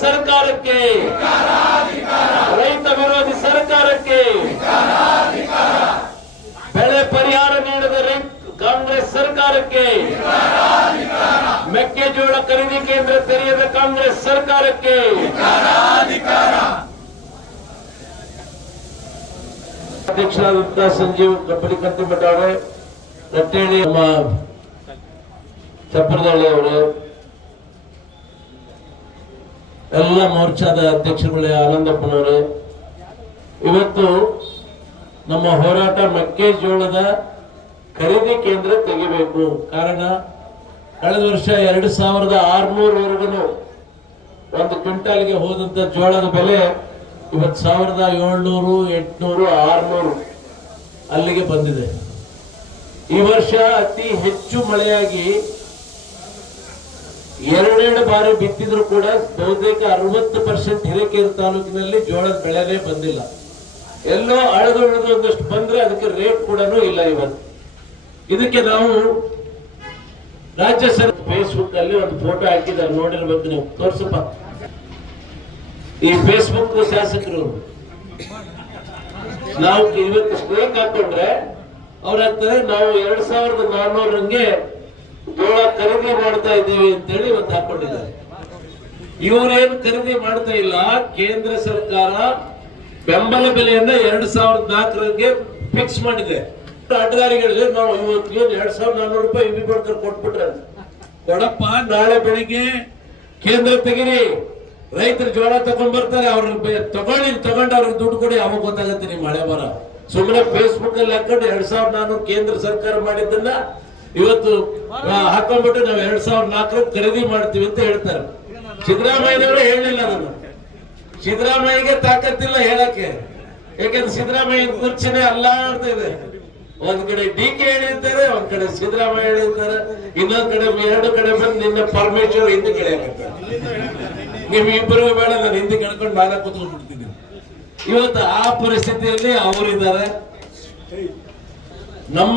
ಸರ್ಕಾರಕ್ಕೆ, ರೈತ ವಿರೋಧಿ ಸರ್ಕಾರಕ್ಕೆ ಬೆಳೆ ಪರಿಹಾರ ನೀಡದ ಕಾಂಗ್ರೆಸ್ ಸರ್ಕಾರಕ್ಕೆ ಮೆಕ್ಕೆಜೋಳ ಖರೀದಿ ಕೇಂದ್ರ ತೆರೆಯದ ಕಾಂಗ್ರೆಸ್ ಸರ್ಕಾರಕ್ಕೆ ಅಧ್ಯಕ್ಷರಾದಂತಹ ಸಂಜೀವ್ ಕಬ್ಬಡಿ ಕಂತಿಮಠ ಅವರೇ ರಟ್ಟೇಣಿ ನಮ್ಮ ಚಪ್ಪರದಳ್ಳಿ ಅವರು ಎಲ್ಲ ಮೋರ್ಚಾದ ಅಧ್ಯಕ್ಷರುಗಳೇ ಆನಂದಪ್ಪನವರೇ, ಇವತ್ತು ನಮ್ಮ ಹೋರಾಟ ಮೆಕ್ಕೆಜೋಳದ ಖರೀದಿ ಕೇಂದ್ರ ತೆಗಿಬೇಕು. ಕಾರಣ, ಕಳೆದ ವರ್ಷ ಎರಡು ಸಾವಿರದ ಆರ್ನೂರವರೆಗೂ ಒಂದು ಕ್ವಿಂಟಾಲ್ಗೆ ಹೋದಂತ ಜೋಳದ ಬೆಲೆ ಇವತ್ತು ಸಾವಿರದ ಏಳ್ನೂರು, ಎಂಟುನೂರು, ಆರ್ನೂರು ಅಲ್ಲಿಗೆ ಬಂದಿದೆ. ಈ ವರ್ಷ ಅತಿ ಹೆಚ್ಚು ಮಳೆಯಾಗಿ ಎರಡೆರಡು ಬಾರಿ ಬಿತ್ತಿದ್ರು ಕೂಡ ಬಹುತೇಕ ಅರವತ್ತು ಪರ್ಸೆಂಟ್ ಹಿರೇಕೆರೆ ತಾಲೂಕಿನಲ್ಲಿ ಜೋಳದ ಬೆಳೆನೇ ಬಂದಿಲ್ಲ. ಎಲ್ಲೋ ಅಳದು ಅಳದು ಒಂದಷ್ಟು ಬಂದ್ರೆ ಅದಕ್ಕೆ ರೇಟ್ ಕೂಡ ಇಲ್ಲ ಇವತ್ತು. ಇದಕ್ಕೆ ನಾವು ರಾಜ್ಯ ಸರ್ ಫೇಸ್ಬುಕ್ ಅಲ್ಲಿ ಒಂದು ಫೋಟೋ ಹಾಕಿದ್ದಾರೆ, ನೋಡಿರ್ಬೇಕು ನೀವು, ತೋರ್ಸಪ್ಪ. ಈ ಫೇಸ್ಬುಕ್ ಶಾಸಕರು. ನಾವು ಇವತ್ತು ಸ್ಟ್ರೈಕ್ ಹಾಕೊಂಡ್ರೆ ಅವ್ರ ನಾವು ಎರಡ್ ಸಾವಿರದ ನಾನ್ನೂರಂಗೆ ಜೋಳ ಖರೀದಿ ಮಾಡ್ತಾ ಇದ್ದೀವಿ ಅಂತೇಳಿ ಇವತ್ತು ಹಾಕೊಂಡಿದ್ದಾರೆ. ಇವರೇನು ಖರೀದಿ ಮಾಡ್ತಾ ಇಲ್ಲ, ಕೇಂದ್ರ ಸರ್ಕಾರ ಬೆಂಬಲ ಬೆಲೆಯನ್ನ ಎರಡ್ ಸಾವಿರದ ನಾಲ್ಕರಂಗೆ ಫಿಕ್ಸ್ ಮಾಡಿದೆ. ಅಡ್ಡದಾರಿಗಳಿಗೆ ನಾವು ಇವತ್ತು ಏನು ಎರಡ್ ಸಾವಿರದ ನಾನ್ನೂರು ರೂಪಾಯಿ ಇವಿ ಬರ್ತಾರೆ ಕೊಟ್ಬಿಟ್ರೆ ಕೊಡಪ್ಪ, ನಾಳೆ ಬೆಳಿಗ್ಗೆ ಕೇಂದ್ರ ತೆಗಿರಿ. ರೈತರು ಜೋಳ ತಗೊಂಡ್ ಬರ್ತಾರೆ ಅವ್ರ ತಗೊಳ್ಳಿ, ತಗೊಂಡು ಅವ್ರಿಗೆ ದುಡ್ಡು ಕೊಡಿ, ಅವಾಗ ಗೊತ್ತಾಗತ್ತೆ ನಿಮ್ಮ ಮಳೆ ಬರ ಸುಮ್ಮನೆ ಫೇಸ್ಬುಕ್ ಅಲ್ಲಿ ಹಾಕೊಂಡು ಎರಡ್ ಸಾವಿರದ ನಾನ್ನೂರು ಕೇಂದ್ರ ಸರ್ಕಾರ ಮಾಡಿದ್ದನ್ನ ಇವತ್ತು ಹಾಕೊಂಡ್ಬಿಟ್ಟು ನಾವು ಎರಡ್ ಸಾವಿರದ ನಾಲ್ಕರ ಖರೀದಿ ಮಾಡ್ತೀವಿ ಅಂತ ಹೇಳ್ತಾರೆ. ಸಿದ್ದರಾಮಯ್ಯನವರು ಹೇಳಲಿಲ್ಲ ನಾನು. ಸಿದ್ದರಾಮಯ್ಯಗೆ ತಾಕತ್ತಿಲ್ಲ ಹೇಳಕ್ಕೆ. ಯಾಕಂದ್ರೆ ಸಿದ್ದರಾಮಯ್ಯನ ಕುರ್ಚಿನೇ ಅಂತ ಇದೆ. ಒಂದ್ ಕಡೆ ಡಿ ಕೆ ಹೇಳಿರ್ತಾರೆ ಒಂದ್ ಕಡೆ ಸಿದ್ದರಾಮಯ್ಯ ಹೇಳಿರ್ತಾರೆ ಇನ್ನೊಂದ್ ಕಡೆ ಎರಡು ಕಡೆ ಬಂದು ನಿನ್ನ ಪರಮೇಶ್ವರ್ ಹಿಂದೆ ಕಡೆ ನಿಮ್ ಇಬ್ಬರು ಬೇಡ, ನಾನು ಹಿಂದೆ ಕಳ್ಕೊಂಡು ನಾನೇ ಕೂತ್ಕೊಂಡು ಬಿಡ್ತಿದ್ದೀನಿ ಇವತ್ತು ಆ ಪರಿಸ್ಥಿತಿಯಲ್ಲಿ ಅವರಿದ್ದಾರೆ. ನಮ್ಮ